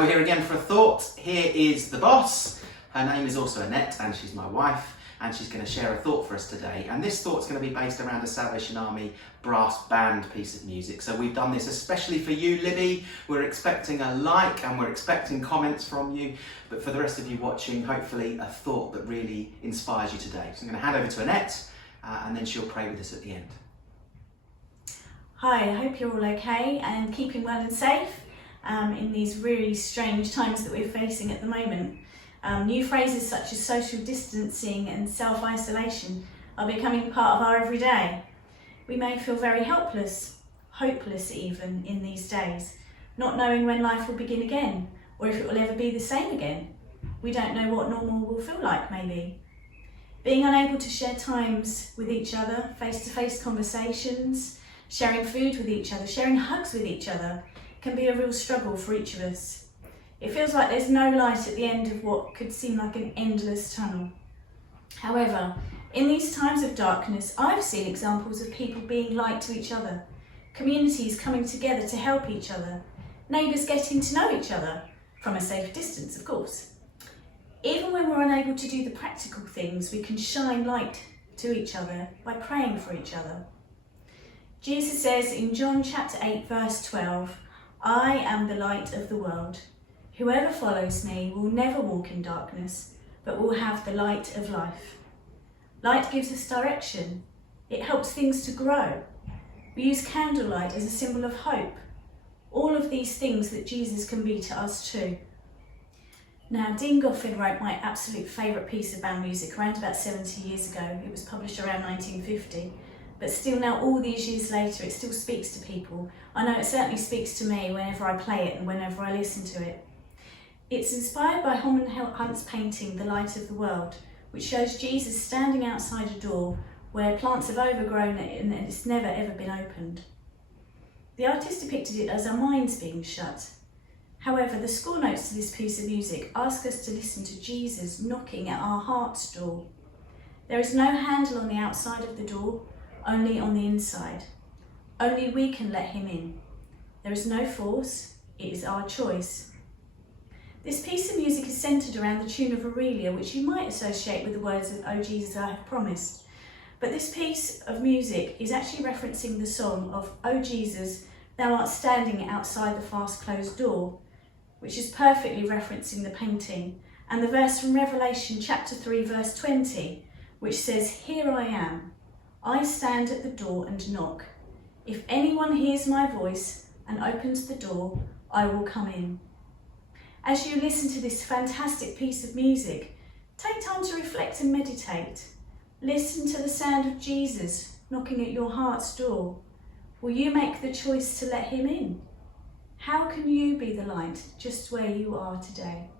Hi, we're here again for a thought. Here is the boss. Her name is also Annette and she's my wife, and she's going to share a thought for us today. And this thought's going to be based around a Salvation Army brass band piece of music. So we've done this especially for you, Libby. We're expecting a like and we're expecting comments from you. But for the rest of you watching, hopefully a thought that really inspires you today. So I'm going to hand over to Annette and then she'll pray with us at the end. Hi, I hope you're all okay and keeping well and safe in these really strange times that we're facing at the moment. New phrases such as social distancing and self-isolation are becoming part of our everyday. We may feel very helpless, hopeless even in these days, not knowing when life will begin again or if it will ever be the same again. We don't know what normal will feel like, maybe. Being unable to share times with each other, face-to-face conversations, sharing food with each other, sharing hugs with each other can be a real struggle for each of us. It feels like there's no light at the end of what could seem like an endless tunnel. However, in these times of darkness, I've seen examples of people being light to each other, communities coming together to help each other, neighbours getting to know each other, from a safe distance, of course. Even when we're unable to do the practical things, we can shine light to each other by praying for each other. Jesus says in John chapter 8, verse 12, "I am the light of the world. Whoever follows me will never walk in darkness, but will have the light of life." Light gives us direction. It helps things to grow. We use candlelight as a symbol of hope. All of these things that Jesus can be to us too. Now, Dean Goffin wrote my absolute favourite piece of band music around about 70 years ago. It was published around 1950. But still now, all these years later, it still speaks to people. I know it certainly speaks to me whenever I play it and whenever I listen to it. It's inspired by Holman Hunt's painting, The Light of the World, which shows Jesus standing outside a door where plants have overgrown it and it's never ever been opened. The artist depicted it as our minds being shut. However, the score notes to this piece of music ask us to listen to Jesus knocking at our heart's door. There is no handle on the outside of the door, only on the inside. Only we can let him in. There is no force, it is our choice. This piece of music is centred around the tune of Aurelia, which you might associate with the words of "O Jesus, I have promised." But this piece of music is actually referencing the song of "O Jesus, thou art standing outside the fast closed door," which is perfectly referencing the painting, and the verse from Revelation chapter 3 verse 20, which says, "Here I am. I stand at the door and knock. If anyone hears my voice and opens the door, I will come in." As you listen to this fantastic piece of music, take time to reflect and meditate. Listen to the sound of Jesus knocking at your heart's door. Will you make the choice to let him in? How can you be the light just where you are today?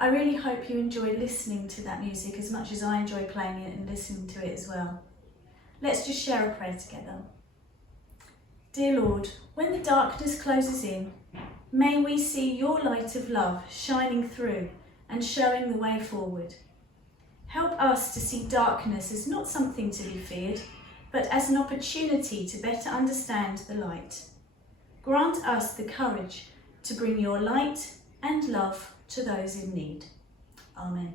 I really hope you enjoy listening to that music as much as I enjoy playing it and listening to it as well. Let's just share a prayer together. Dear Lord, when the darkness closes in, may we see your light of love shining through and showing the way forward. Help us to see darkness as not something to be feared, but as an opportunity to better understand the light. Grant us the courage to bring your light and love to those in need. Amen.